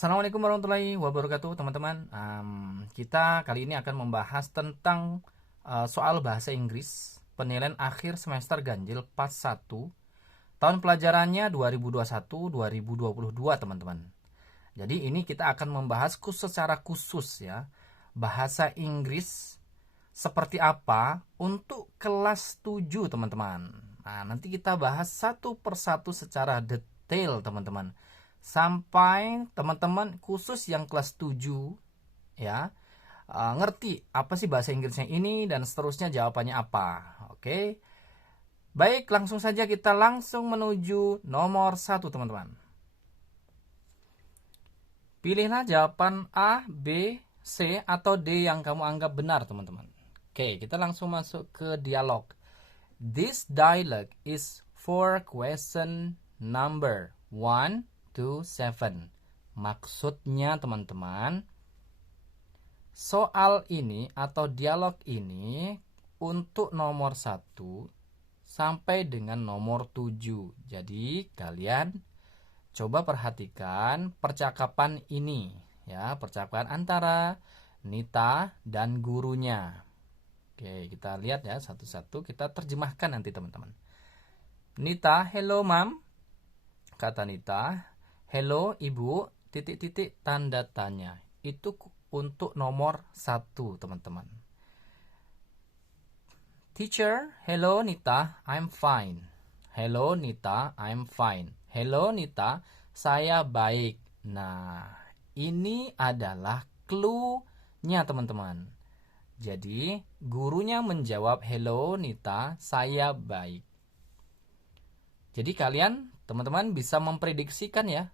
Assalamualaikum warahmatullahi wabarakatuh, teman-teman. Kita kali ini akan membahas tentang soal bahasa Inggris penilaian akhir semester ganjil part 1 tahun pelajarannya 2021-2022, teman-teman. Jadi ini kita akan membahas secara khusus ya, bahasa Inggris seperti apa untuk kelas 7, teman-teman. Nah, nanti kita bahas satu persatu secara detail, teman-teman, sampai teman-teman khusus yang kelas 7 ya, ngerti apa sih bahasa Inggrisnya ini dan seterusnya jawabannya apa. Oke. Baik, langsung saja kita langsung menuju nomor 1, teman-teman. Pilihlah jawaban A, B, C, atau D yang kamu anggap benar, teman-teman. Oke, kita langsung masuk ke dialog. This dialogue is for question number 1 to 7. Maksudnya, teman-teman, soal ini atau dialog ini untuk nomor 1 sampai dengan nomor 7. Jadi kalian coba perhatikan percakapan ini ya, percakapan antara Nita dan gurunya. Oke, kita lihat ya satu-satu, kita terjemahkan nanti, teman-teman. Nita, hello mom, kata Nita. Hello ibu, titik-titik tanda tanya. Itu untuk nomor 1, teman-teman. Teacher, hello Nita, I'm fine. Hello Nita, I'm fine. Hello Nita, saya baik. Nah, ini adalah clue-nya, teman-teman. Jadi, gurunya menjawab, hello Nita, saya baik. Jadi kalian, teman-teman, bisa memprediksikan ya,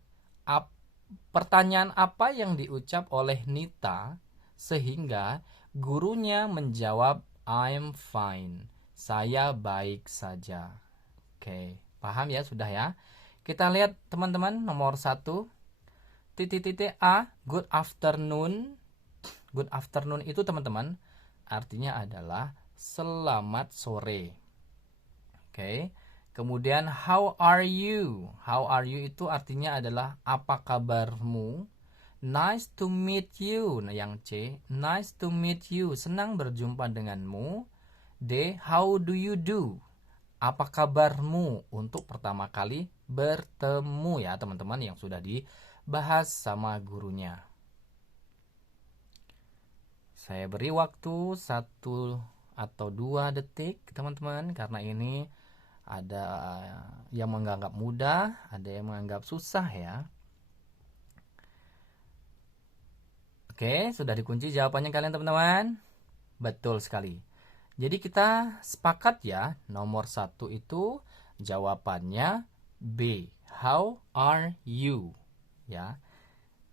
pertanyaan apa yang diucap oleh Nita sehingga gurunya menjawab I'm fine, saya baik saja. Oke, paham ya, sudah ya. Kita lihat, teman-teman, nomor 1 titik-titik A, good afternoon. Good afternoon itu, teman-teman, artinya adalah selamat sore. Oke. Kemudian how are you? How are you itu artinya adalah apa kabarmu? Nice to meet you. Nah, yang C, nice to meet you, senang berjumpa denganmu. D, how do you do? Apa kabarmu? Untuk pertama kali bertemu ya, teman-teman, yang sudah dibahas sama gurunya. Saya beri waktu 1 atau 2 detik, teman-teman, karena ini ada yang menganggap mudah, ada yang menganggap susah ya. Oke, sudah dikunci jawabannya kalian, teman-teman? Betul sekali. Jadi kita sepakat ya, nomor 1 itu jawabannya B, how are you ya.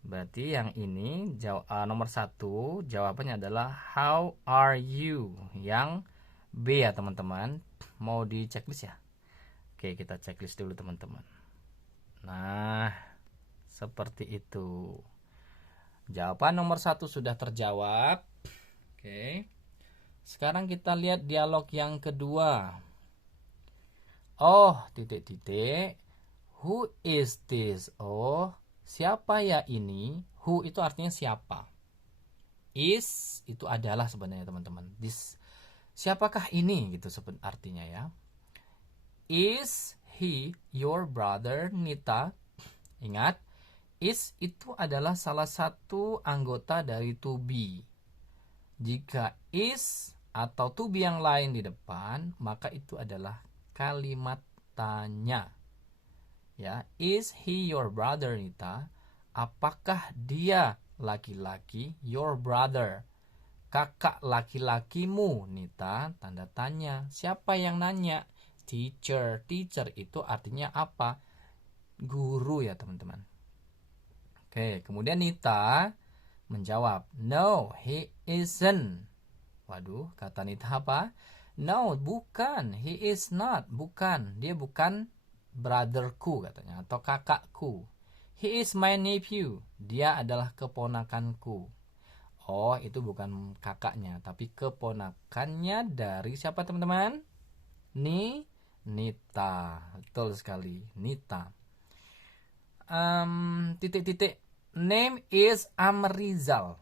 Berarti yang ini nomor 1 jawabannya adalah how are you, yang B ya, teman-teman. Mau di checklist ya? Oke, kita checklist dulu, teman-teman. Nah, seperti itu. Jawaban nomor 1 sudah terjawab. Oke. Sekarang kita lihat dialog yang kedua. Oh, titik-titik. Who is this? Oh, siapa ya ini? Who itu artinya siapa. Is itu adalah sebenarnya, teman-teman. This, siapakah ini gitu artinya ya. Is he your brother, Nita? Ingat, is itu adalah salah satu anggota dari to be. Jika is atau to be yang lain di depan, maka itu adalah kalimat tanya. Ya, is he your brother, Nita? Apakah dia laki-laki, your brother? Kakak laki-lakimu, Nita? Tanda tanya. Siapa yang nanya? Teacher. Teacher itu artinya apa? Guru ya, teman-teman. Oke, kemudian Nita menjawab, no, he isn't. Waduh, kata Nita apa? No, bukan. He is not. Bukan. Dia bukan brotherku, katanya, atau kakakku. He is my nephew. Dia adalah keponakanku. Oh, itu bukan kakaknya, tapi keponakannya dari siapa, teman-teman? Nita. Betul sekali, Nita. Titik-titik. Name is Amrizal.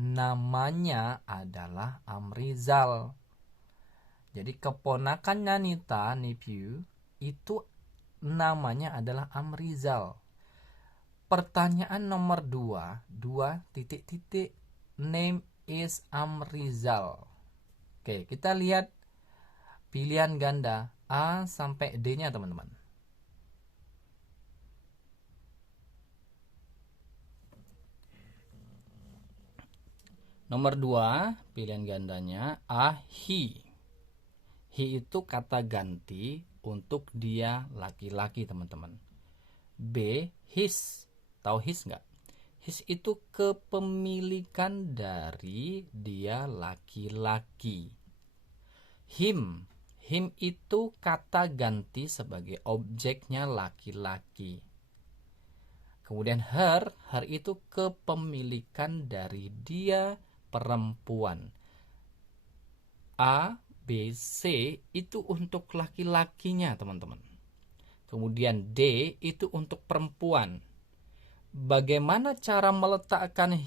Namanya adalah Amrizal. Jadi keponakannya Nita, nephew, itu namanya adalah Amrizal. Pertanyaan nomor 2, name is Amrizal. Oke, kita lihat pilihan ganda A sampai D-nya, teman-teman. Nomor 2, pilihan gandanya A, he. He itu kata ganti untuk dia laki-laki, teman-teman. B, his. Tahu his nggak? His itu kepemilikan dari dia laki-laki. Him. Him itu kata ganti sebagai objeknya laki-laki. Kemudian her itu kepemilikan dari dia perempuan. A, B, C itu untuk laki-lakinya, teman-teman. Kemudian D itu untuk perempuan. Bagaimana cara meletakkan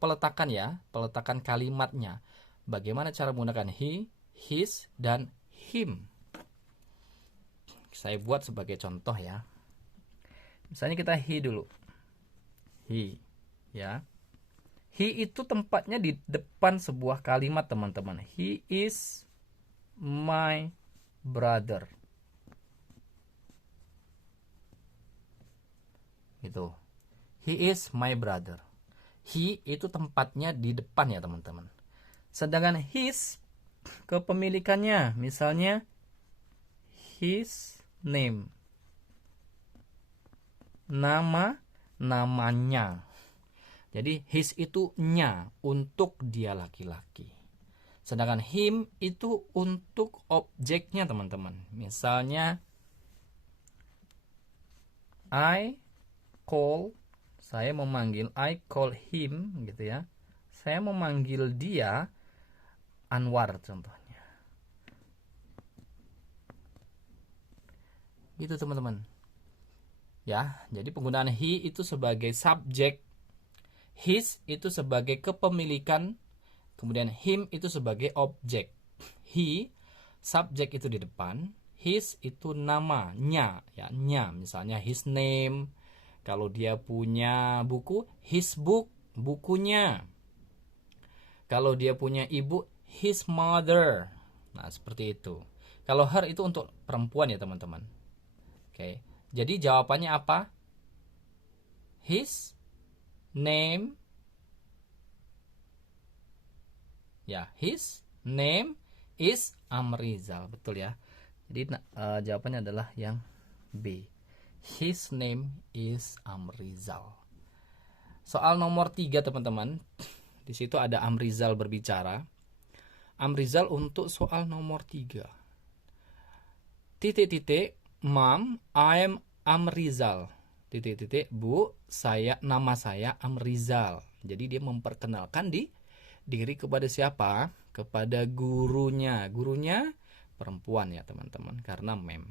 peletakan kalimatnya. Bagaimana cara menggunakan he, his, dan him. Saya buat sebagai contoh ya. Misalnya kita he dulu. He, ya. He itu tempatnya di depan sebuah kalimat, teman-teman. He is my brother. Gitu. He is my brother. He itu tempatnya di depan ya, teman-teman. Sedangkan his kepemilikannya, misalnya his name. Namanya. Jadi his itu nya, untuk dia laki-laki. Sedangkan him itu untuk objeknya, teman-teman. Misalnya I call him gitu ya. Saya memanggil dia Anwar contohnya. Gitu, teman-teman. Ya, jadi penggunaan he itu sebagai subjek, his itu sebagai kepemilikan, kemudian him itu sebagai objek. He, subjek itu di depan, his itu namanya, ya, nya. Misalnya his name. Kalau dia punya buku, his book, bukunya. Kalau dia punya ibu, his mother. Nah, seperti itu. Kalau her itu untuk perempuan ya, teman-teman. Oke. Jadi jawabannya apa? His name. Ya, his name is Amrizal. Betul ya. Jadi jawabannya adalah yang B. His name is Amrizal. Soal nomor 3, teman-teman. Di situ ada Amrizal berbicara. Amrizal untuk soal nomor 3. Mom, I'm Amrizal. Bu, nama saya Amrizal. Jadi dia memperkenalkan diri kepada siapa? Kepada gurunya. Gurunya perempuan ya, teman-teman, karena mem.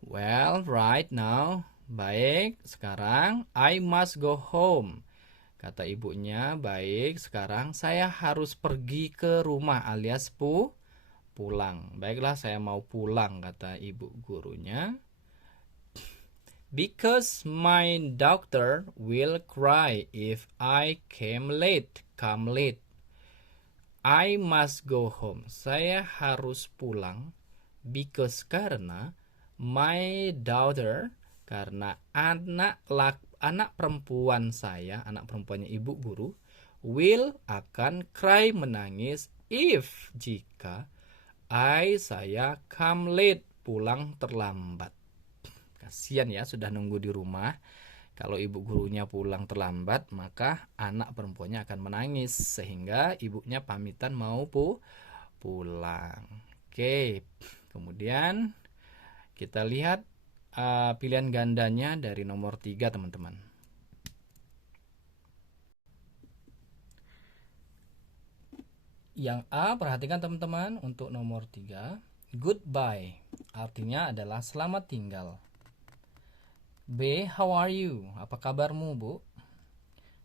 Well, right now. Baik, sekarang I must go home. Kata ibunya, baik, sekarang saya harus pergi ke rumah alias pulang. Baiklah, saya mau pulang, kata ibu gurunya. Because my doctor will cry if I come late. I must go home. Saya harus pulang because karena my daughter, karena anak perempuan saya, anak perempuannya ibu guru, will akan cry, menangis, if jika saya come late, pulang terlambat. Kasihan ya, sudah nunggu di rumah. Kalau ibu gurunya pulang terlambat, maka anak perempuannya akan menangis sehingga ibunya pamitan mau pulang. Oke, kemudian kita lihat pilihan gandanya dari nomor 3, teman-teman. Yang A, perhatikan teman-teman, untuk nomor 3, goodbye artinya adalah selamat tinggal. B. How are you? Apa kabarmu, Bu?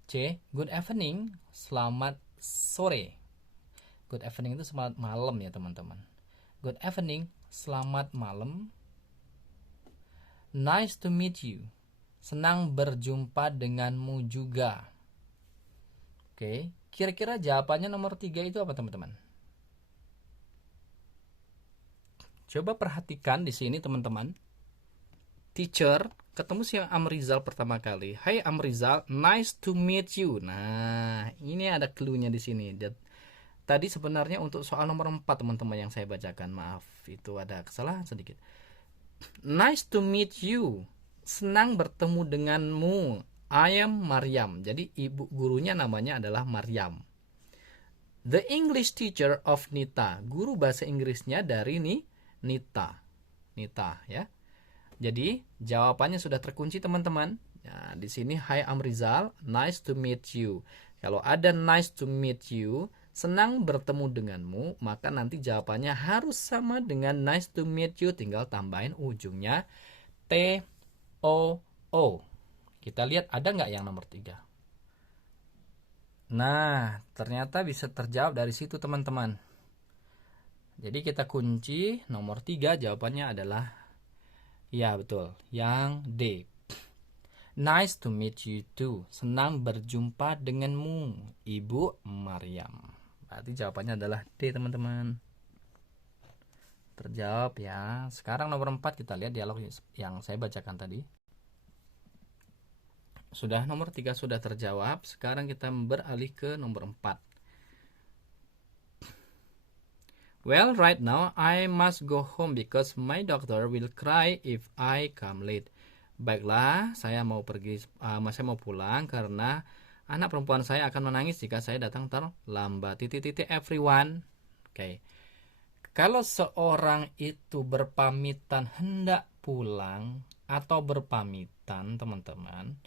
C. Good evening. Selamat sore. Good evening itu selamat malam ya teman-teman. Good evening. Selamat malam. Nice to meet you. Senang berjumpa denganmu juga. Oke, kira-kira jawabannya nomor 3 itu apa teman-teman? Coba perhatikan di sini teman-teman. Teacher ketemu si Amrizal pertama kali. Hai Amrizal, nice to meet you. Nah, ini ada clue-nya di sini. Tadi sebenarnya untuk soal nomor 4 teman-teman yang saya bacakan. Maaf, itu ada kesalahan sedikit. Nice to meet you. Senang bertemu denganmu. I am Maryam. Jadi ibu gurunya namanya adalah Maryam. The English teacher of Nita. Guru bahasa Inggrisnya dari Nita. Nita ya. Jadi jawabannya sudah terkunci teman-teman. Nah, di sini Hai Amrizal, nice to meet you. Kalau ada nice to meet you, senang bertemu denganmu, maka nanti jawabannya harus sama dengan nice to meet you, tinggal tambahin ujungnya T O O. Kita lihat ada nggak yang nomor 3? Nah, ternyata bisa terjawab dari situ teman-teman. Jadi kita kunci nomor 3, jawabannya adalah ya betul, yang D. Nice to meet you too. Senang berjumpa denganmu, Ibu Maryam. Berarti jawabannya adalah D teman-teman. Terjawab ya. Sekarang nomor 4 kita lihat dialog yang saya bacakan tadi. Sudah nomor 3 sudah terjawab. Sekarang kita beralih ke nomor 4. Well, right now I must go home because my doctor will cry if I come late. Baiklah, saya mau pulang karena anak perempuan saya akan menangis jika saya datang terlambat. Everyone. Oke. Kalau seorang itu berpamitan hendak pulang atau berpamitan, teman-teman,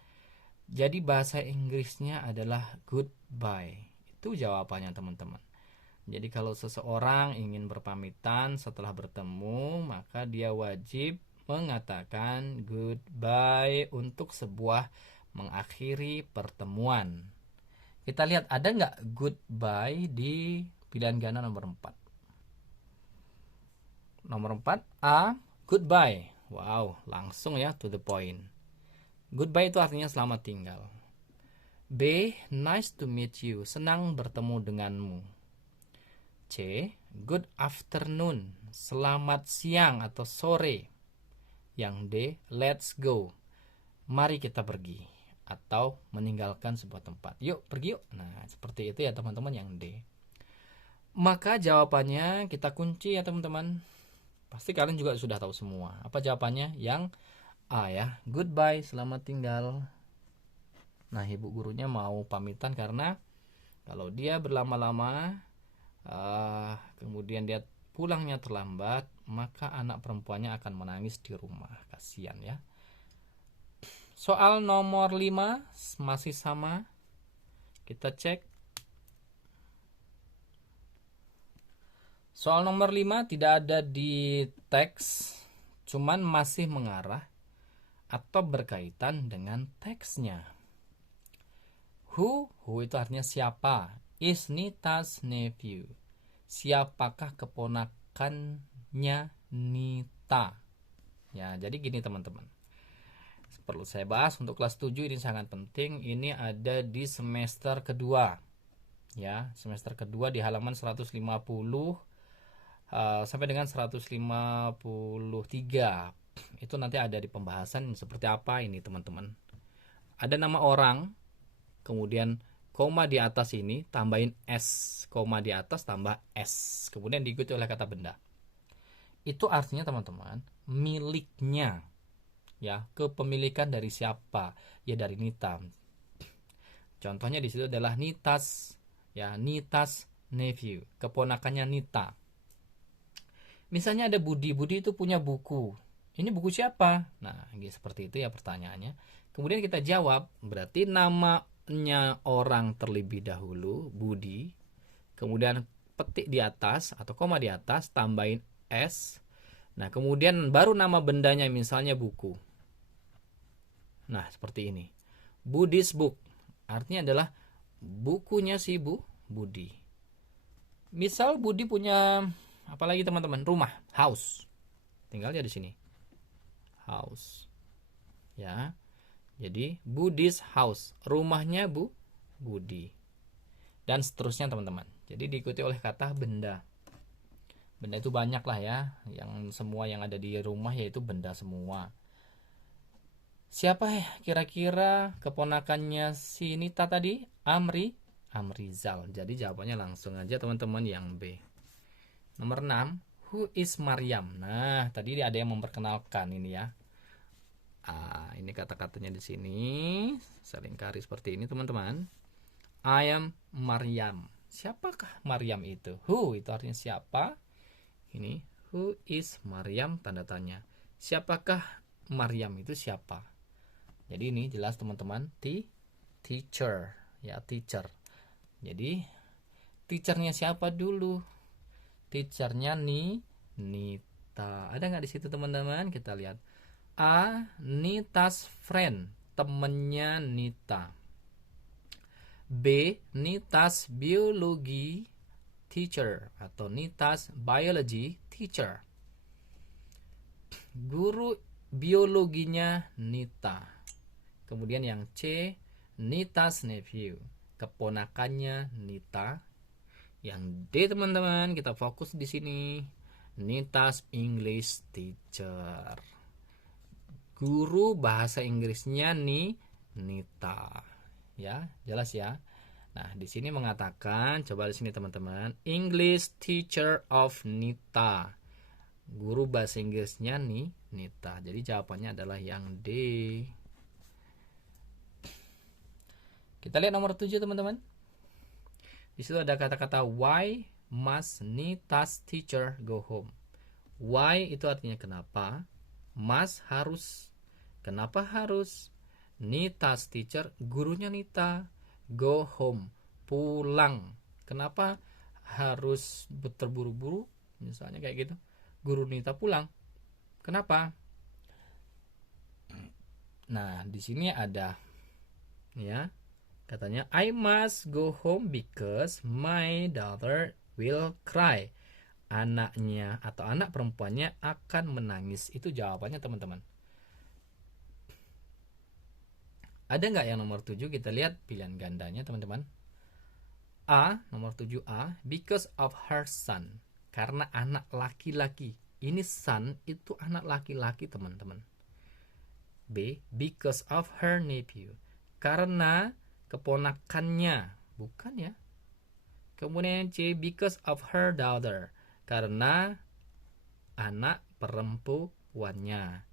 jadi bahasa Inggrisnya adalah goodbye. Itu jawabannya, teman-teman. Jadi kalau seseorang ingin berpamitan setelah bertemu, maka dia wajib mengatakan goodbye untuk sebuah mengakhiri pertemuan. Kita lihat ada nggak goodbye di pilihan ganda nomor 4. Nomor 4 A, goodbye. Wow, langsung ya to the point. Goodbye itu artinya selamat tinggal. B, nice to meet you. Senang bertemu denganmu. C, good afternoon, selamat siang atau sore. Yang D, let's go, mari kita pergi atau meninggalkan sebuah tempat. Yuk pergi yuk. Nah seperti itu ya teman-teman yang D. Maka jawabannya kita kunci ya teman-teman. Pasti kalian juga sudah tahu semua. Apa jawabannya? Yang A ya, goodbye, selamat tinggal. Nah ibu gurunya mau pamitan karena kalau dia berlama-lama kemudian dia pulangnya terlambat, maka anak perempuannya akan menangis di rumah. Kasihan ya. Soal nomor 5 masih sama. Kita cek. Soal nomor 5 tidak ada di teks, cuman masih mengarah atau berkaitan dengan teksnya. Who itu artinya siapa. Is Nita's nephew. Siapakah keponakannya Nita? Ya, jadi gini teman-teman. Perlu saya bahas untuk kelas 7 ini sangat penting. Ini ada di semester kedua. Ya, semester kedua di halaman 150 sampai dengan 153. Itu nanti ada di pembahasan seperti apa ini teman-teman. Ada nama orang, kemudian koma di atas ini tambahin S, koma di atas tambah S, kemudian diikuti oleh kata benda. Itu artinya teman-teman miliknya, ya, kepemilikan dari siapa? Ya dari Nita. Contohnya di situ adalah Nita's, ya, Nita's nephew, keponakannya Nita. Misalnya ada Budi itu punya buku. Ini buku siapa? Nah, seperti itu ya pertanyaannya. Kemudian kita jawab, berarti nama orang terlebih dahulu, Budi, kemudian petik di atas atau koma di atas, tambahin S. Nah kemudian baru nama bendanya, misalnya buku. Nah, seperti ini. Buddhist book artinya adalah bukunya si Budi. Misal Budi punya apalagi teman-teman, rumah, house. Tinggalnya di sini. House. Ya. Jadi Buddhist house, rumahnya Budi. Dan seterusnya teman-teman. Jadi diikuti oleh kata benda. Benda itu banyak lah ya, yang semua yang ada di rumah yaitu benda semua. Siapa ya kira-kira keponakannya si Nita tadi? Amrizal. Jadi jawabannya langsung aja teman-teman yang B. Nomor 6, who is Maryam? Nah, tadi ada yang memperkenalkan ini ya. Ini kata-katanya di sini. Saya lingkari seperti ini teman-teman. I am Maryam. Siapakah Maryam itu? Who itu artinya siapa? Ini who is Maryam tanda tanya. Siapakah Maryam itu siapa? Jadi ini jelas teman-teman, teacher ya, teacher. Jadi teachernya siapa dulu? Teachernya Nita. Ada nggak di situ teman-teman? Kita lihat. A, Nita's friend, temennya Nita. B, Nita's biology teacher atau Nita's biology teacher. Guru biologinya Nita. Kemudian yang C, Nita's nephew, keponakannya Nita. Yang D teman-teman, kita fokus di sini. Nita's English teacher. Guru bahasa Inggrisnya Nita. Ya, jelas ya. Nah, di sini mengatakan, coba di sini teman-teman, English teacher of Nita. Guru bahasa Inggrisnya Nita. Jadi jawabannya adalah yang D. Kita lihat nomor 7 teman-teman. Di situ ada kata-kata why must Nita's teacher go home. Why itu artinya kenapa. Must harus. Kenapa harus? Nita's teacher, gurunya Nita, go home, pulang. Kenapa harus terburu-buru? Misalnya kayak gitu. Guru Nita pulang. Kenapa? Nah, di sini ada ya. Katanya I must go home because my daughter will cry. Anaknya atau anak perempuannya akan menangis. Itu jawabannya teman-teman. Ada nggak yang nomor 7? Kita lihat pilihan gandanya teman-teman. A, nomor 7A, because of her son. Karena anak laki-laki. Ini son itu anak laki-laki teman-teman. B, because of her nephew. Karena keponakannya. Bukan ya. Kemudian C, because of her daughter. Karena anak perempuannya.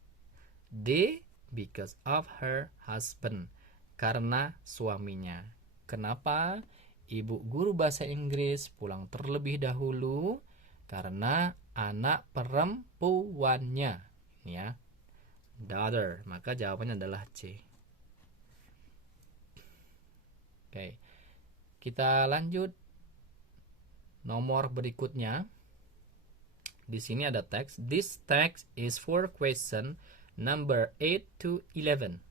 D, because of her husband. Karena suaminya. Kenapa ibu guru bahasa Inggris pulang terlebih dahulu? Karena anak perempuannya. Ya. Daughter. Maka jawabannya adalah C. Oke. Kita lanjut. Nomor berikutnya. Di sini ada teks. This text is for question number 8 to 11.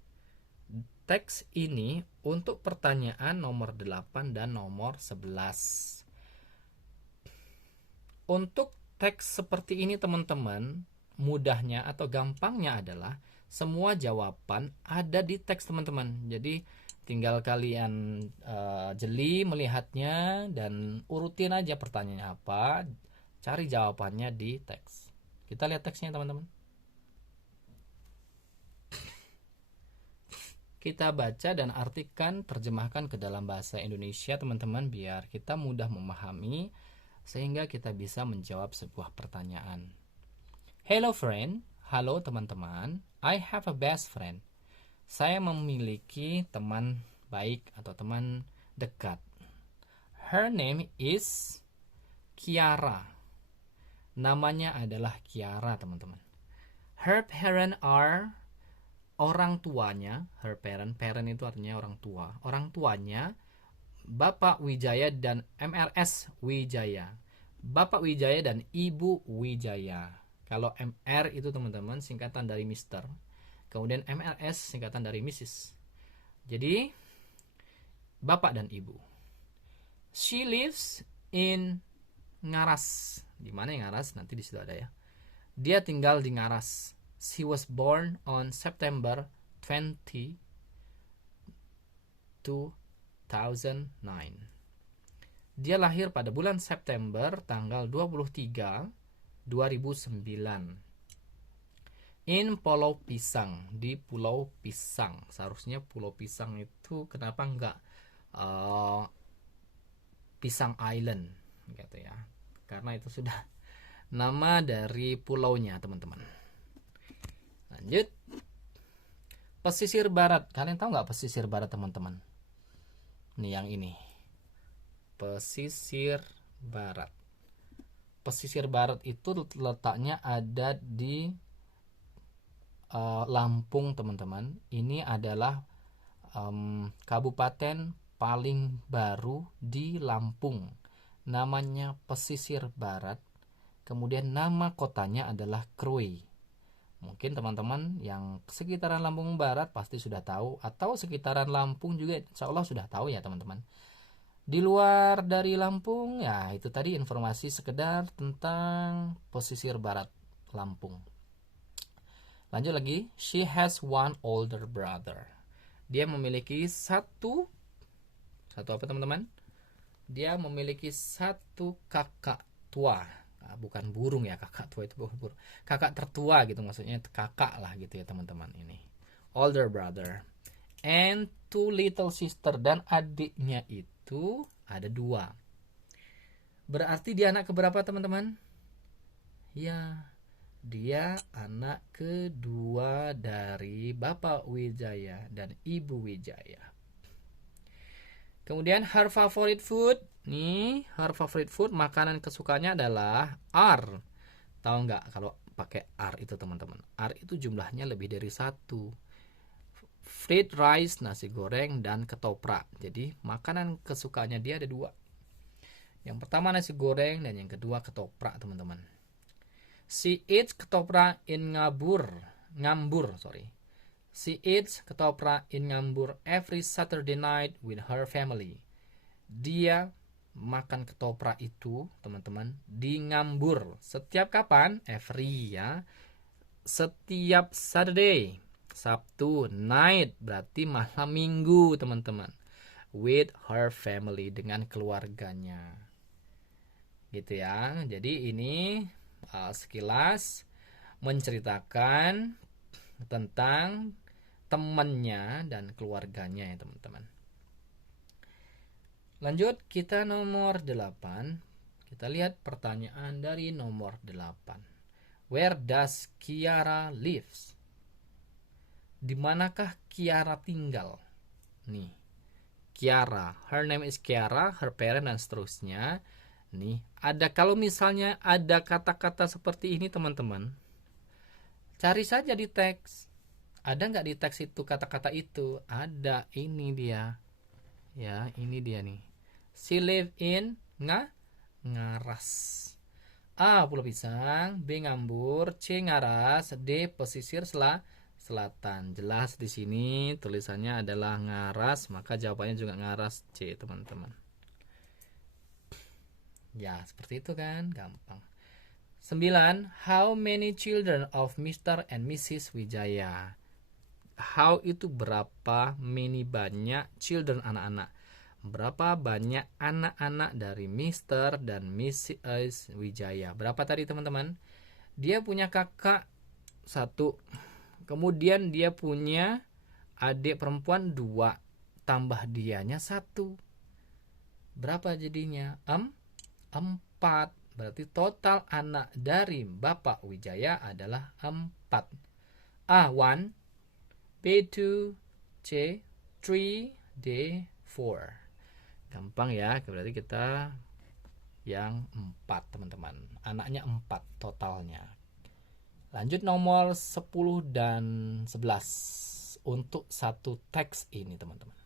Teks ini untuk pertanyaan nomor 8 dan nomor 11. Untuk teks seperti ini teman-teman, mudahnya atau gampangnya adalah semua jawaban ada di teks teman-teman. Jadi tinggal kalian jeli melihatnya dan urutin aja pertanyaannya apa, cari jawabannya di teks. Kita lihat teksnya teman-teman. Kita baca dan artikan, terjemahkan ke dalam bahasa Indonesia teman-teman, biar kita mudah memahami sehingga kita bisa menjawab sebuah pertanyaan. Hello friend, halo teman-teman. I have a best friend. Saya memiliki teman baik atau teman dekat. Her name is Kiara. Namanya adalah Kiara teman-teman. Her parents are, orang tuanya, her parent itu artinya orang tua. Orang tuanya Bapak Wijaya dan MRS Wijaya. Bapak Wijaya dan Ibu Wijaya. Kalau MR itu teman-teman singkatan dari Mister. Kemudian MLS singkatan dari Mrs. Jadi bapak dan ibu. She lives in Ngaras. Di mana yang Ngaras? Nanti di situ ada ya. Dia tinggal di Ngaras. She was born on September 20, 2009. Dia lahir pada bulan September tanggal 23, 2009. In Pulau Pisang, di Pulau Pisang. Seharusnya Pulau Pisang itu kenapa enggak Pisang Island gitu ya, karena itu sudah nama dari pulaunya teman-teman. Lanjut, pesisir barat. Kalian tahu nggak pesisir barat teman-teman? Nih yang ini, pesisir barat. Pesisir barat itu letaknya ada di Lampung teman-teman. Ini adalah kabupaten paling baru di Lampung, namanya pesisir barat. Kemudian nama kotanya adalah Krui. Mungkin teman-teman yang sekitaran Lampung Barat pasti sudah tahu, atau sekitaran Lampung juga insya Allah sudah tahu ya teman-teman. Di luar dari Lampung ya itu tadi informasi sekedar tentang pesisir barat Lampung. Lanjut lagi, she has one older brother. Dia memiliki satu apa teman-teman? Dia memiliki satu kakak tua. Nah, bukan burung ya, kakak tua itu bukan burung. Kakak tertua gitu maksudnya, kakak lah gitu ya teman-teman ini. Older brother. And two little sister, dan adiknya itu ada 2. Berarti dia anak keberapa teman-teman? Ya, dia anak kedua dari Bapak Wijaya dan Ibu Wijaya. Kemudian her favorite food. Nih, her favorite food, makanan kesukaannya adalah R. Tahu nggak kalau pakai R itu teman-teman? R itu jumlahnya lebih dari 1. Fried rice, nasi goreng, dan ketoprak. Jadi makanan kesukaannya dia ada 2. Yang pertama nasi goreng dan yang kedua ketoprak teman-teman. She eats ketoprak in Ngambur. She eats ketoprak in Ngambur every Saturday night with her family. Dia makan ketoprak itu, teman-teman, di Ngambur. Setiap kapan? Every ya. Setiap Saturday. Sabtu night berarti malam minggu, teman-teman. With her family, dengan keluarganya. Gitu ya. Jadi ini sekilas menceritakan tentang temannya dan keluarganya ya teman-teman. Lanjut, kita nomor 8. Kita lihat pertanyaan dari nomor 8. Where does Kiara lives? Di manakah Kiara tinggal? Nih, Kiara, her name is Kiara, her parent, dan seterusnya. Nih, ada, kalau misalnya ada kata-kata seperti ini teman-teman, cari saja di teks. Ada nggak di teks itu kata-kata itu? Ada, ini dia. Ya, ini dia nih. She live in Ngaras. A. Pulau Pisang, B. Ngambur, C. Ngaras, D. Pesisir selatan. Jelas di sini tulisannya adalah Ngaras, maka jawabannya juga Ngaras, C, teman-teman. Ya, seperti itu kan, gampang. 9. How many children of Mr. and Mrs. Wijaya? How itu berapa, many banyak, children anak-anak. Berapa banyak anak-anak dari Mr. dan Mrs. Wijaya? Berapa tadi teman-teman? Dia punya kakak 1. Kemudian dia punya adik perempuan 2. Tambah dianya 1. Berapa jadinya? 4. Berarti total anak dari Bapak Wijaya adalah 4. A. 1, B. 2, C. 3, D. 4. Gampang ya, berarti kita yang 4 teman-teman. Anaknya 4 totalnya. Lanjut nomor 10 dan 11 untuk satu teks ini teman-teman.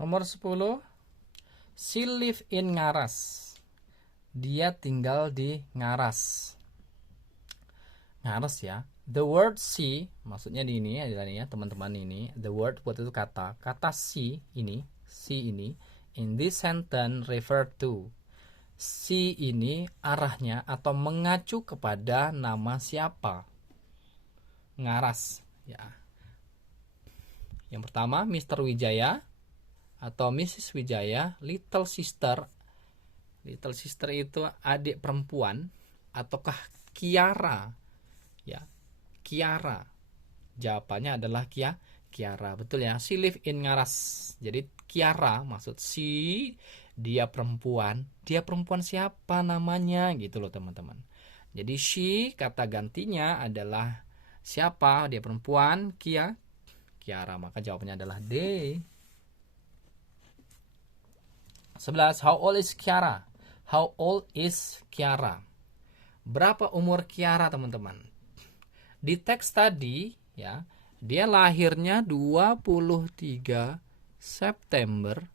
Nomor 10. She live in Ngaras. Dia tinggal di Ngaras. Ngaras ya. The word she, maksudnya di ini ya teman-teman, ini the word buat itu kata she ini in this sentence refer to. She ini arahnya atau mengacu kepada nama siapa, ngaras ya. Yang pertama Mr. Wijaya atau Mrs. Wijaya, little sister. Little sister itu adik perempuan ataukah Kiara ya. Kiara, jawabannya adalah Kiara, betul ya. She live in Ngaras. Jadi Kiara maksud si, dia perempuan siapa namanya gitu loh teman-teman. Jadi she kata gantinya adalah siapa, dia perempuan, Kiara, maka jawabannya adalah D. 11. How old is Kiara? How old is Kiara? Berapa umur Kiara teman-teman? Di teks tadi ya, dia lahirnya 23 September.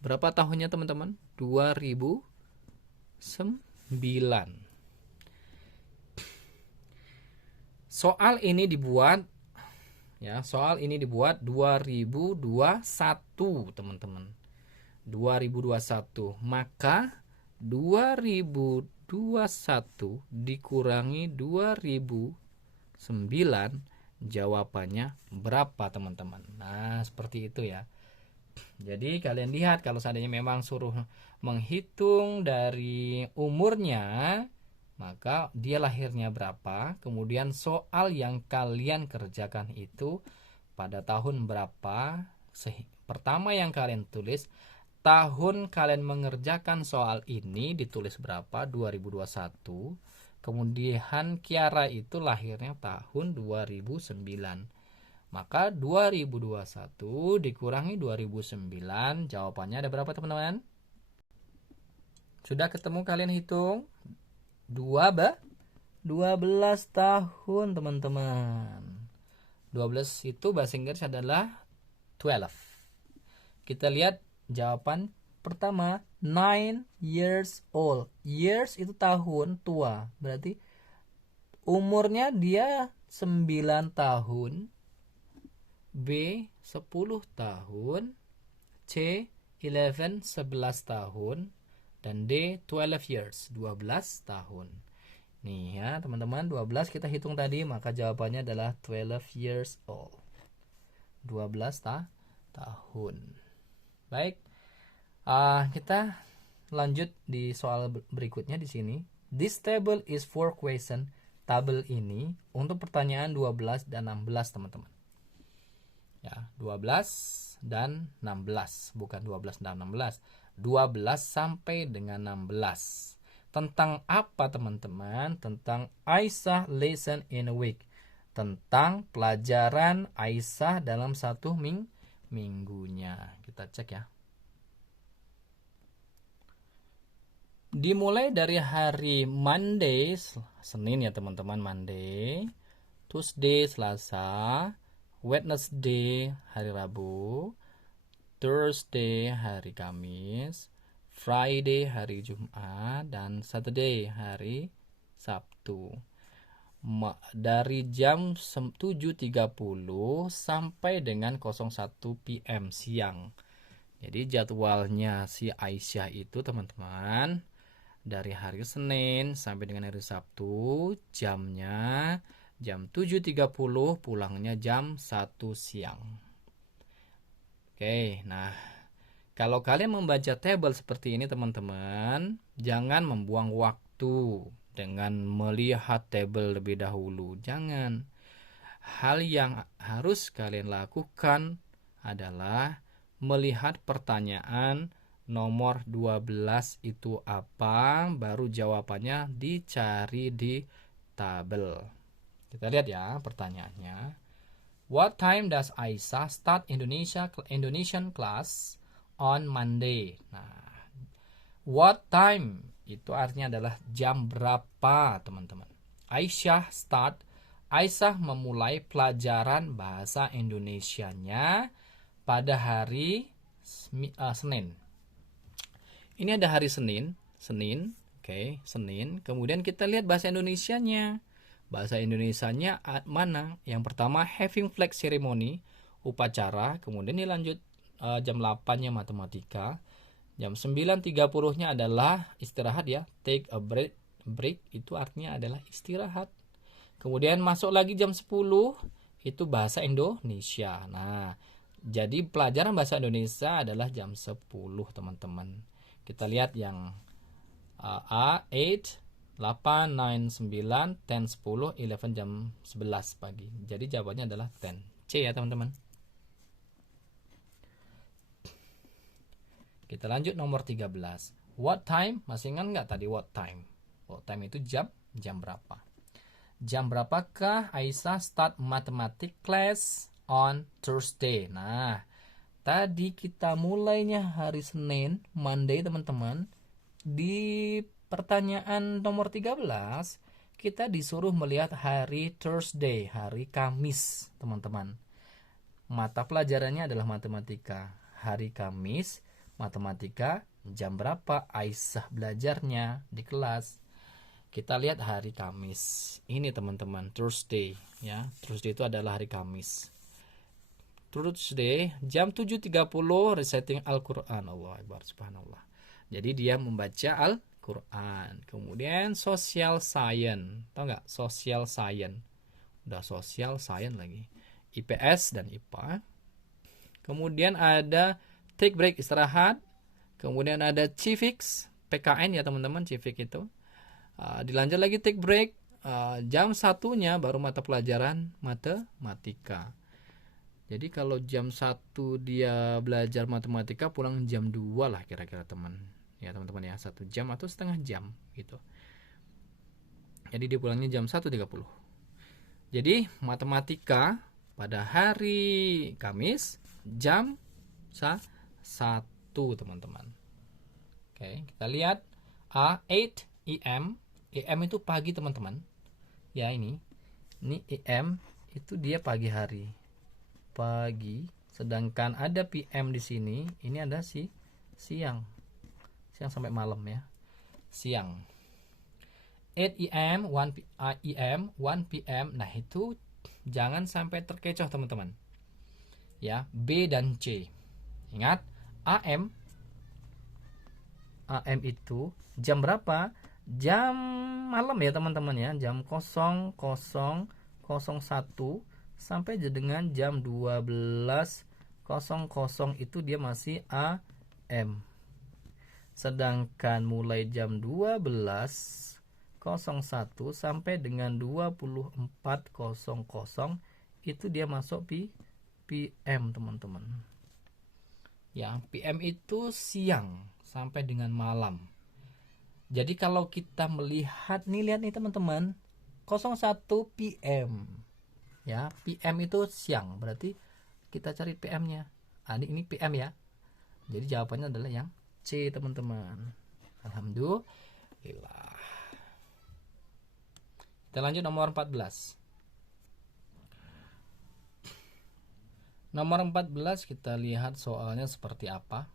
Berapa tahunnya teman-teman? 2009. Soal ini dibuat 2021 teman-teman. 2021. Maka 2021 dikurangi 2009, jawabannya berapa teman-teman? Nah seperti itu ya. Jadi kalian lihat, kalau seandainya memang suruh menghitung dari umurnya, maka dia lahirnya berapa, kemudian soal yang kalian kerjakan itu pada tahun berapa. Pertama yang kalian tulis, tahun kalian mengerjakan soal ini ditulis berapa, 2021. Kemudian Kiara itu lahirnya tahun 2009. Maka 2021 dikurangi 2009, jawabannya ada berapa teman-teman? Sudah ketemu kalian hitung? 12 tahun teman-teman. 12 itu bahasa Inggris adalah 12. Kita lihat jawaban pertama, 9 years old. Years itu tahun, tua. Berarti umurnya dia 9 tahun. B 10 tahun. C 11 tahun. Dan D 12 years, 12 tahun. Nih ya teman-teman, 12 kita hitung tadi, maka jawabannya adalah 12 years old. 12 tahun. Baik, kita lanjut di soal berikutnya di sini. This table is for question. Tabel ini untuk pertanyaan 12 dan 16 teman-teman. Ya, 12 dan 16, bukan 12 dan 16. 12 sampai dengan 16. Tentang apa teman-teman? Tentang Aisyah lesson in a week. Tentang pelajaran Aisyah dalam satu minggunya. Kita cek ya. Dimulai dari hari Monday, Senin ya teman-teman, Monday, Tuesday, Selasa, Wednesday, hari Rabu, Thursday, hari Kamis, Friday, hari Jumat, dan Saturday, hari Sabtu. Dari jam 7.30 sampai dengan 01 PM siang. Jadi jadwalnya si Aisyah itu teman-teman, dari hari Senin sampai dengan hari Sabtu, jamnya jam 7.30, pulangnya jam 1 siang. Oke, nah kalau kalian membaca tabel seperti ini teman-teman, jangan membuang waktu dengan melihat tabel lebih dahulu. Jangan. Hal yang harus kalian lakukan adalah melihat pertanyaan nomor 12 itu apa, baru jawabannya dicari di tabel. Kita lihat ya pertanyaannya. What time does Aisyah start Indonesian class on Monday? Nah, what time itu artinya adalah jam berapa, teman-teman. Aisyah memulai pelajaran bahasa Indonesianya pada hari Senin. Ini ada hari Senin, oke. Oke, Senin. Kemudian kita lihat bahasa Indonesianya. Bahasa Indonesianya mana? Yang pertama having flag ceremony, upacara. Kemudian dilanjut jam 8-nya matematika. Jam 9.30-nya adalah istirahat ya. Take a break. Break itu artinya adalah istirahat. Kemudian masuk lagi jam 10 itu bahasa Indonesia. Nah, jadi pelajaran bahasa Indonesia adalah jam 10 teman-teman. Kita lihat yang A 8, 8, 9, 9, 10, 10, 11 jam 11 pagi. Jadi jawabannya adalah 10. C ya teman-teman. Kita lanjut nomor 13. What time? Masih ingat nggak tadi what time? What time itu jam berapa? Jam berapakah Aisyah start mathematics class on Thursday? Nah, tadi kita mulainya hari Senin, Monday teman-teman. Di pertanyaan nomor 13, kita disuruh melihat hari Thursday, hari Kamis, teman-teman. Mata pelajarannya adalah matematika. Hari Kamis, matematika, jam berapa Aisyah belajarnya di kelas? Kita lihat hari Kamis. Ini teman-teman, Thursday ya. Thursday itu adalah hari Kamis. Thursday jam 7.30 reciting Al-Qur'an. Allahu Akbar, subhanallah. Jadi dia membaca Al-Qur'an. Kemudian social science. Tahu nggak? Social science. Udah social science lagi. IPS dan IPA. Kemudian ada take break, istirahat. Kemudian ada civics, PKN ya teman-teman, civics itu. Dilanjut lagi take break, jam 1-nya baru mata pelajaran matematika. Jadi kalau jam 1 dia belajar matematika, pulang jam 2 lah kira-kira teman. Ya teman-teman ya, 1 jam atau setengah jam gitu. Jadi dia pulangnya jam 1.30. Jadi matematika pada hari Kamis jam 1 teman-teman. Oke, kita lihat A 8 AM. AM itu pagi teman-teman. Ya ini AM itu dia pagi hari. Pagi. Sedangkan ada PM di sini. Ini ada siang. Siang sampai malam ya. Siang. 8 AM, 1 AM, 1 PM. Nah, itu jangan sampai terkecoh teman-teman. Ya, B dan C. Ingat, AM itu jam berapa? Jam malam ya teman-teman ya, jam 00.01 sampai dengan jam 12.00 itu dia masih AM. Sedangkan mulai jam 12.01 sampai dengan 24.00 itu dia masuk PM teman-teman. Ya, PM itu siang sampai dengan malam. Jadi kalau kita melihat nih, lihat nih teman-teman, 01 PM. Ya, PM itu siang, berarti kita cari PM-nya. Ini PM ya. Jadi jawabannya adalah yang C teman-teman. Alhamdulillah. Kita lanjut nomor 14. Nomor 14 kita lihat soalnya seperti apa.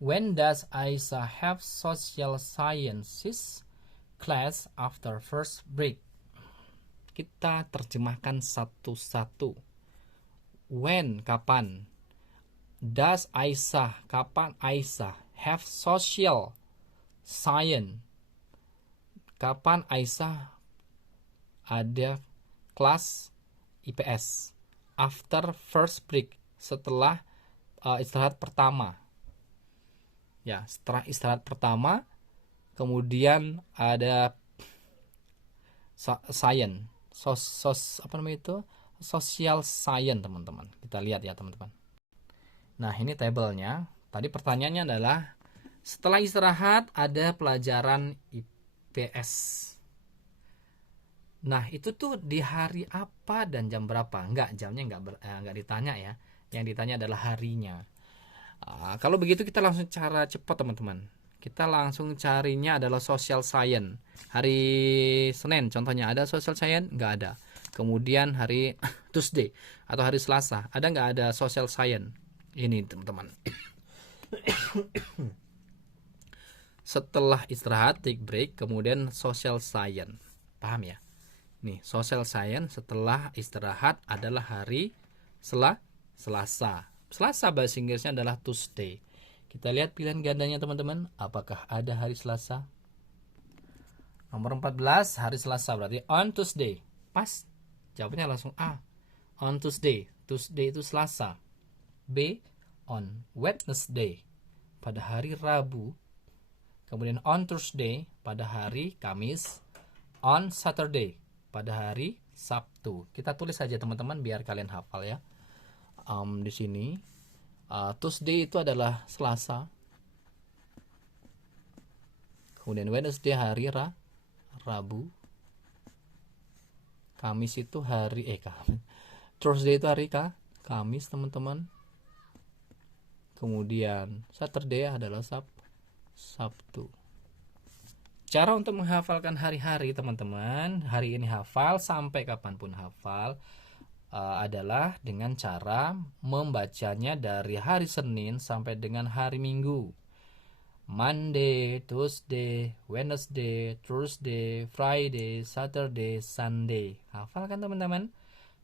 When does Aisyah have social sciences class after first break? Kita terjemahkan satu-satu. When, kapan? Does Aisyah, kapan Aisyah have social science? Kapan Aisyah ada kelas IPS? After first break, setelah istirahat pertama. Ya, setelah istirahat pertama, kemudian ada science, social science teman-teman. Kita lihat ya teman-teman. Nah, ini tabelnya. Tadi pertanyaannya adalah setelah istirahat ada pelajaran IPS. Nah, itu tuh di hari apa dan jam berapa? Jamnya enggak ditanya ya. Yang ditanya adalah harinya. Kalau begitu kita langsung cara cepat teman-teman. Kita langsung carinya adalah social science. Hari Senin contohnya ada social science? Nggak ada. Kemudian hari Tuesday atau hari Selasa ada nggak ada social science? Ini teman-teman. setelah istirahat, take break, kemudian social science. Paham ya? Nih, social science setelah istirahat adalah hari Selasa. Selasa bahasa Inggrisnya adalah Tuesday. Kita lihat pilihan gandanya teman-teman. Apakah ada hari Selasa? Nomor 14, hari Selasa berarti on Tuesday. Pas. Jawabnya langsung A. On Tuesday. Tuesday itu Selasa. B. On Wednesday. Pada hari Rabu. Kemudian on Thursday pada hari Kamis. On Saturday pada hari Sabtu. Kita tulis saja teman-teman biar kalian hafal ya. Di sini Tuesday itu adalah Selasa. Kemudian Wednesday hari Rabu. Kamis itu hari Thursday itu hari Kamis teman-teman. Kemudian Saturday adalah Sabtu. Cara untuk menghafalkan hari-hari teman-teman, hari ini hafal sampai kapanpun hafal, adalah dengan cara membacanya dari hari Senin sampai dengan hari Minggu. Monday, Tuesday, Wednesday, Thursday, Friday, Saturday, Sunday. Hafal kan teman-teman?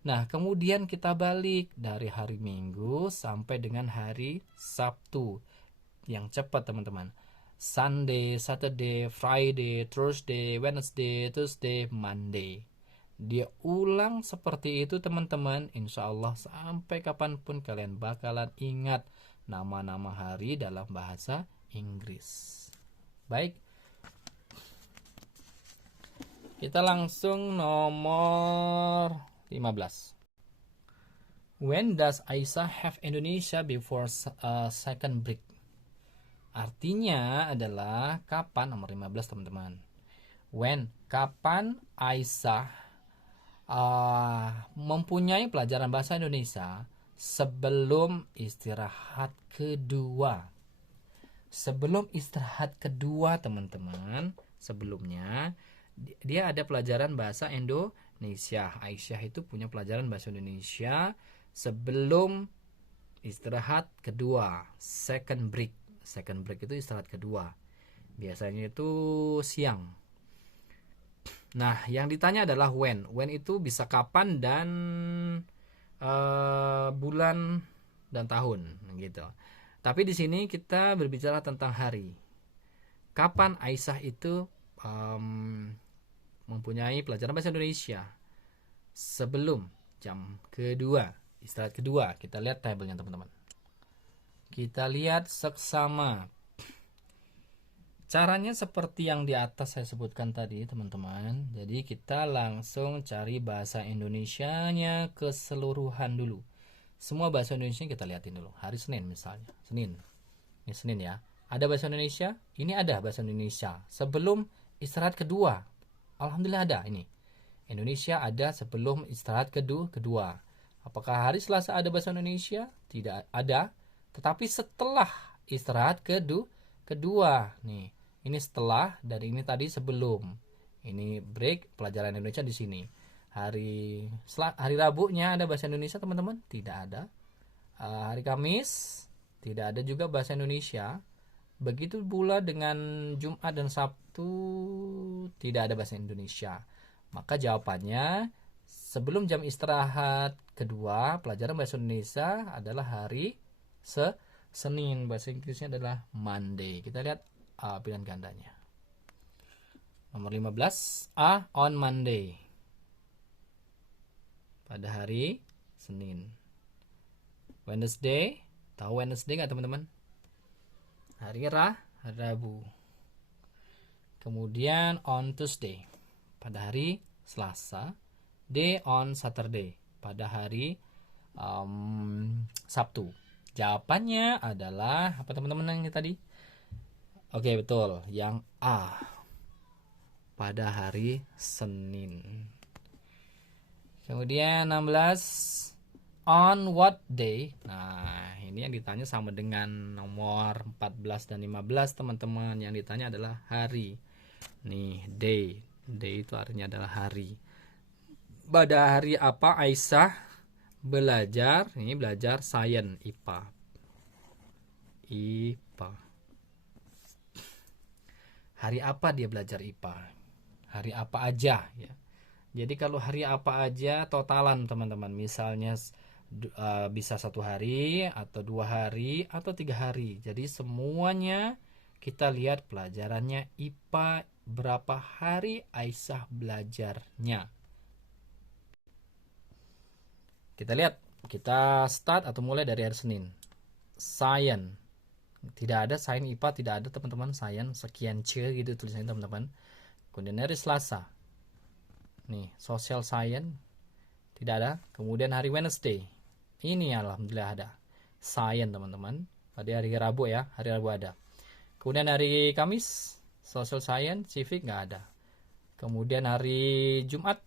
Nah, kemudian kita balik dari hari Minggu sampai dengan hari Sabtu. Yang cepat teman-teman. Sunday, Saturday, Friday, Thursday, Wednesday, Tuesday, Monday. Dia ulang seperti itu teman-teman. Insya Allah sampai kapanpun kalian bakalan ingat nama-nama hari dalam bahasa Inggris. Baik. Kita langsung nomor 15. When does Aisyah have Indonesia before second break? Artinya adalah kapan, nomor 15 teman-teman. When, kapan Aisyah mempunyai pelajaran bahasa Indonesia sebelum istirahat kedua. Sebelum istirahat kedua teman-teman, sebelumnya dia ada pelajaran bahasa Indonesia. Aisyah itu punya pelajaran bahasa Indonesia sebelum istirahat kedua, second break. Second break itu istirahat kedua. Biasanya itu siang. Nah, yang ditanya adalah when. When itu bisa kapan dan bulan dan tahun gitu. Tapi di sini kita berbicara tentang hari. Kapan Aisyah itu mempunyai pelajaran bahasa Indonesia? Sebelum jam kedua, istirahat kedua. Kita lihat tabelnya teman-teman. Kita lihat seksama. Caranya seperti yang di atas saya sebutkan tadi teman-teman. Jadi kita langsung cari bahasa Indonesianya keseluruhan dulu. Semua bahasa Indonesia kita lihatin dulu. Hari Senin misalnya. Senin. Ini Senin ya. Ada bahasa Indonesia? Ini ada bahasa Indonesia. Sebelum istirahat kedua. Alhamdulillah ada ini. Indonesia ada sebelum istirahat kedua. Apakah hari Selasa ada bahasa Indonesia? Tidak ada. Tetapi setelah istirahat kedua nih, ini setelah dan ini tadi sebelum. Ini break pelajaran Indonesia di sini. Hari Rabunya ada bahasa Indonesia teman-teman? Tidak ada. Hari Kamis tidak ada juga bahasa Indonesia. Begitu pula dengan Jumat dan Sabtu tidak ada bahasa Indonesia. Maka jawabannya sebelum jam istirahat kedua pelajaran bahasa Indonesia adalah hari Senin. Bahasa Inggrisnya adalah Monday. Kita lihat pilihan gandanya. Nomor 15, A, on Monday. Pada hari Senin. Wednesday, tahu Wednesday nggak teman-teman? Hari Rabu. Kemudian on Tuesday. Pada hari Selasa. D, on Saturday. Pada hari Sabtu. Jawabannya adalah apa teman-teman yang tadi? Oke, betul. Yang A. Pada hari Senin. Kemudian 16. On what day? Nah, ini yang ditanya sama dengan nomor 14 dan 15 teman-teman. Yang ditanya adalah hari. Nih, day. Day itu artinya adalah hari. Pada hari apa Aisyah belajar sains IPA. hari apa dia belajar IPA, hari apa aja ya. Jadi kalau hari apa aja totalan teman-teman, misalnya bisa 1 hari atau 2 hari atau 3 hari. Jadi semuanya kita lihat pelajarannya IPA berapa hari Aisyah belajarnya. Kita lihat, kita start atau mulai dari hari Senin. Science, tidak ada sains IPA, tidak ada teman-teman, sains sekian C gitu tulisannya teman-teman. Kemudian hari Selasa, nih social science tidak ada. Kemudian hari Wednesday, ini alhamdulillah ada science teman-teman. Pada hari Rabu ya, hari Rabu ada. Kemudian hari Kamis social science, civic nggak ada. Kemudian hari Jumat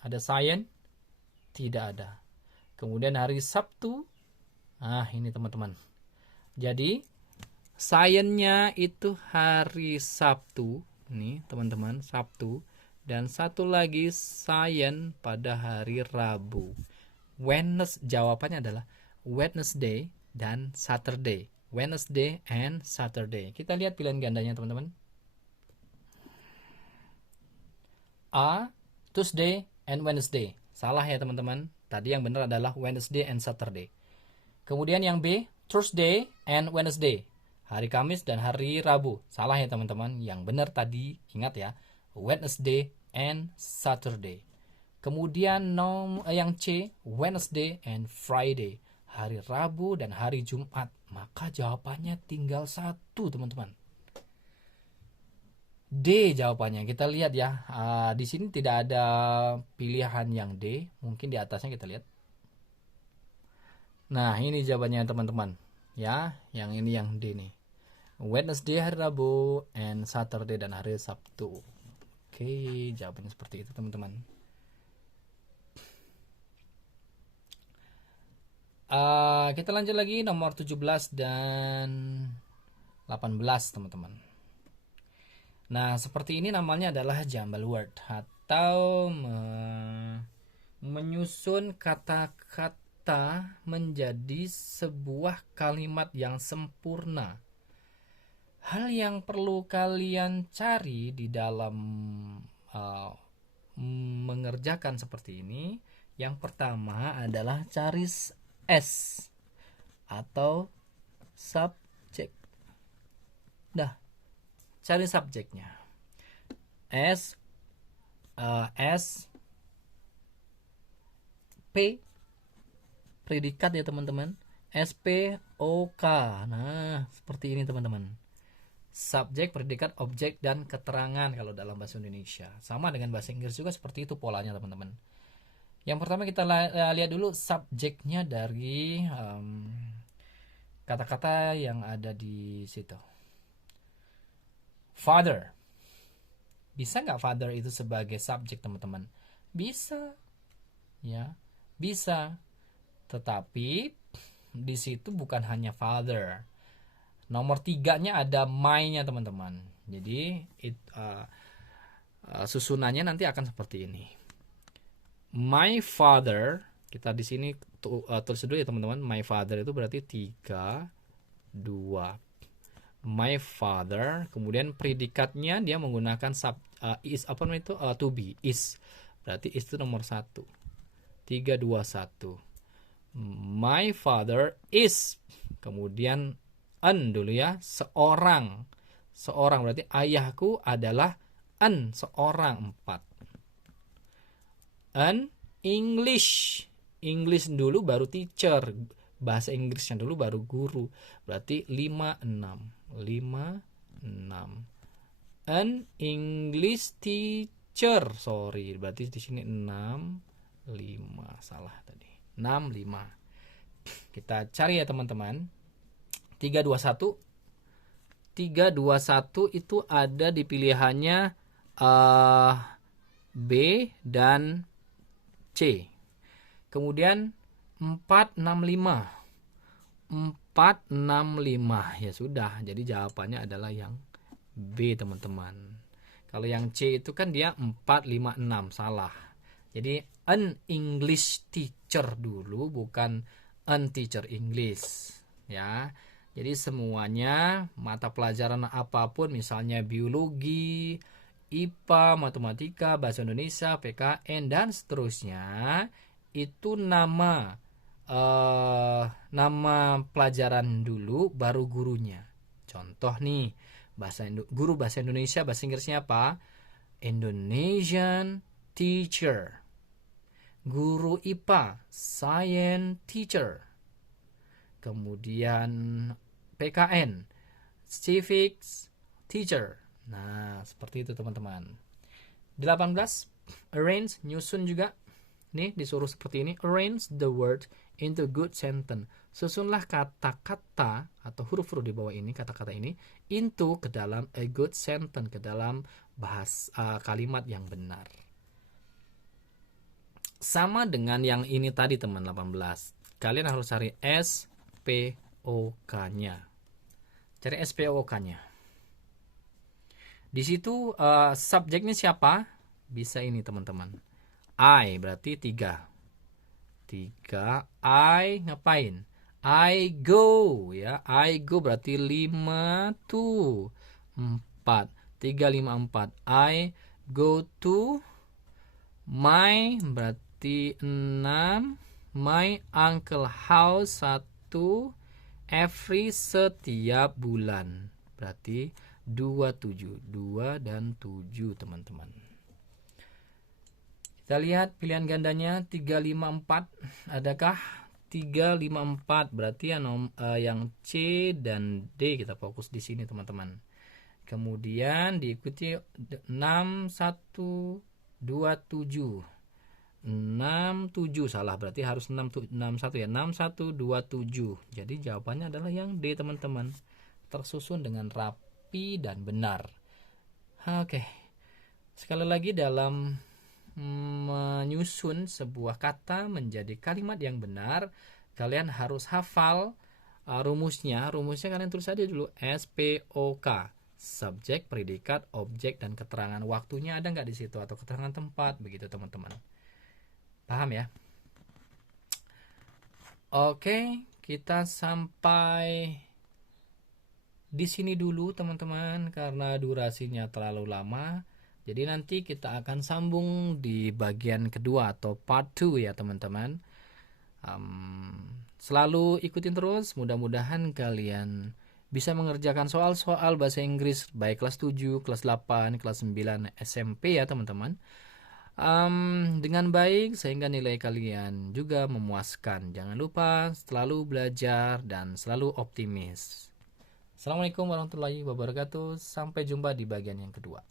ada science, tidak ada. Kemudian hari Sabtu, ini teman-teman. Jadi sainsnya itu hari Sabtu, nih teman-teman, Sabtu. Dan satu lagi sains pada hari Rabu. Jawabannya adalah Wednesday dan Saturday. Wednesday and Saturday. Kita lihat pilihan gandanya teman-teman. A, Tuesday and Wednesday. Salah ya teman-teman. Tadi yang benar adalah Wednesday and Saturday. Kemudian yang B, Thursday and Wednesday. Hari Kamis dan hari Rabu. Salah ya teman-teman. Yang benar tadi, ingat ya, Wednesday and Saturday. Kemudian yang C, Wednesday and Friday. Hari Rabu dan hari Jumat. Maka jawabannya tinggal 1 teman-teman. D jawabannya. Kita lihat ya. Di sini tidak ada pilihan yang D. Mungkin di atasnya kita lihat. Nah, ini jawabannya teman-teman. Ya, yang ini yang D nih. Wednesday hari Rabu and Saturday dan hari Sabtu. Oke, jawabannya seperti itu teman-teman. Kita lanjut lagi nomor 17 dan 18 teman-teman. Nah, seperti ini namanya adalah jumble word atau menyusun kata-kata menjadi sebuah kalimat yang sempurna. Hal yang perlu kalian cari di dalam mengerjakan seperti ini, yang pertama adalah cari S atau subjek. Cari subjeknya. S P predikat ya teman-teman. SPOK. Nah, seperti ini teman-teman. Subjek, predikat, objek, dan keterangan kalau dalam bahasa Indonesia. Sama dengan bahasa Inggris juga seperti itu polanya teman-teman. Yang pertama kita lihat dulu subjeknya dari kata-kata yang ada di situ. Father. Bisa nggak father itu sebagai subjek teman-teman? Bisa. Ya, bisa. Tetapi di situ bukan hanya father. Nomor 3-nya ada my-nya teman-teman. Jadi susunannya nanti akan seperti ini. My father, kita di sini tulis dulu ya teman-teman. My father itu berarti 3, 2. My father, kemudian predikatnya dia menggunakan is, apa namanya itu, to be, is. Berarti is itu nomor 1. 3, 2, 1. My father is, kemudian an dulu ya, seorang berarti ayahku adalah an, seorang, 4. An English dulu baru teacher, bahasa Inggrisnya dulu baru guru, berarti 5, 6. An English teacher, berarti di sini 6, 5, salah tadi, 6, 5. Kita cari ya teman-teman. 3, 2, 1 itu ada di pilihannya B dan C. Kemudian 4, 6, 5. 4, 6, 5. Ya sudah, jadi jawabannya adalah yang B teman-teman. Kalau yang C itu kan dia 4, 5, 6, salah. Jadi an English teacher dulu, bukan an teacher English ya. Jadi semuanya mata pelajaran apapun, misalnya biologi, IPA, matematika, bahasa Indonesia, PKN dan seterusnya, itu nama pelajaran dulu baru gurunya. Contoh nih, guru bahasa Indonesia, bahasa Inggrisnya apa? Indonesian teacher. Guru IPA, science teacher. Kemudian PKN, civics teacher. Nah, seperti itu teman-teman. 18, arrange, nyusun juga. Nih, disuruh seperti ini. Arrange the word into good sentence. Susunlah kata-kata atau huruf-huruf di bawah ini, kata-kata ini, into ke dalam a good sentence, ke dalam kalimat yang benar. Sama dengan yang ini tadi teman 18. Kalian harus cari SPOK-nya. Cari SPOK-nya. Di situ subjeknya siapa? Bisa ini teman-teman. I berarti 3. I ngapain? I go ya. I go berarti 5 to 4. 3, 5, 4. I go to my berarti 6. My uncle house 1. Every setiap bulan. Berarti 27. 2 dan 7 teman-teman. Kita lihat pilihan gandanya 3, 5, 4. Adakah 3, 5, 4? Berarti yang C dan D kita fokus di sini teman-teman. Kemudian diikuti 6, 1, 2, 7. 6, 7 salah, berarti harus 6, 1 ya. 6, 1, 2, 7. Jadi jawabannya adalah yang D teman-teman. Tersusun dengan rapi dan benar. Oke. Sekali lagi, dalam menyusun sebuah kata menjadi kalimat yang benar, kalian harus hafal rumusnya. Rumusnya kalian tulis aja dulu, SPOK. Subjek, predikat, objek, dan keterangan waktunya ada nggak di situ, atau keterangan tempat, begitu teman-teman. Paham ya? Oke, kita sampai di sini dulu teman-teman karena durasinya terlalu lama. Jadi nanti kita akan sambung di bagian kedua atau part 2 ya teman-teman. Selalu ikutin terus, mudah-mudahan kalian bisa mengerjakan soal-soal bahasa Inggris baik kelas 7, kelas 8, kelas 9 SMP ya teman-teman. Dengan baik sehingga nilai kalian juga memuaskan. Jangan lupa selalu belajar dan selalu optimis. Assalamualaikum warahmatullahi wabarakatuh. Sampai jumpa di bagian yang kedua.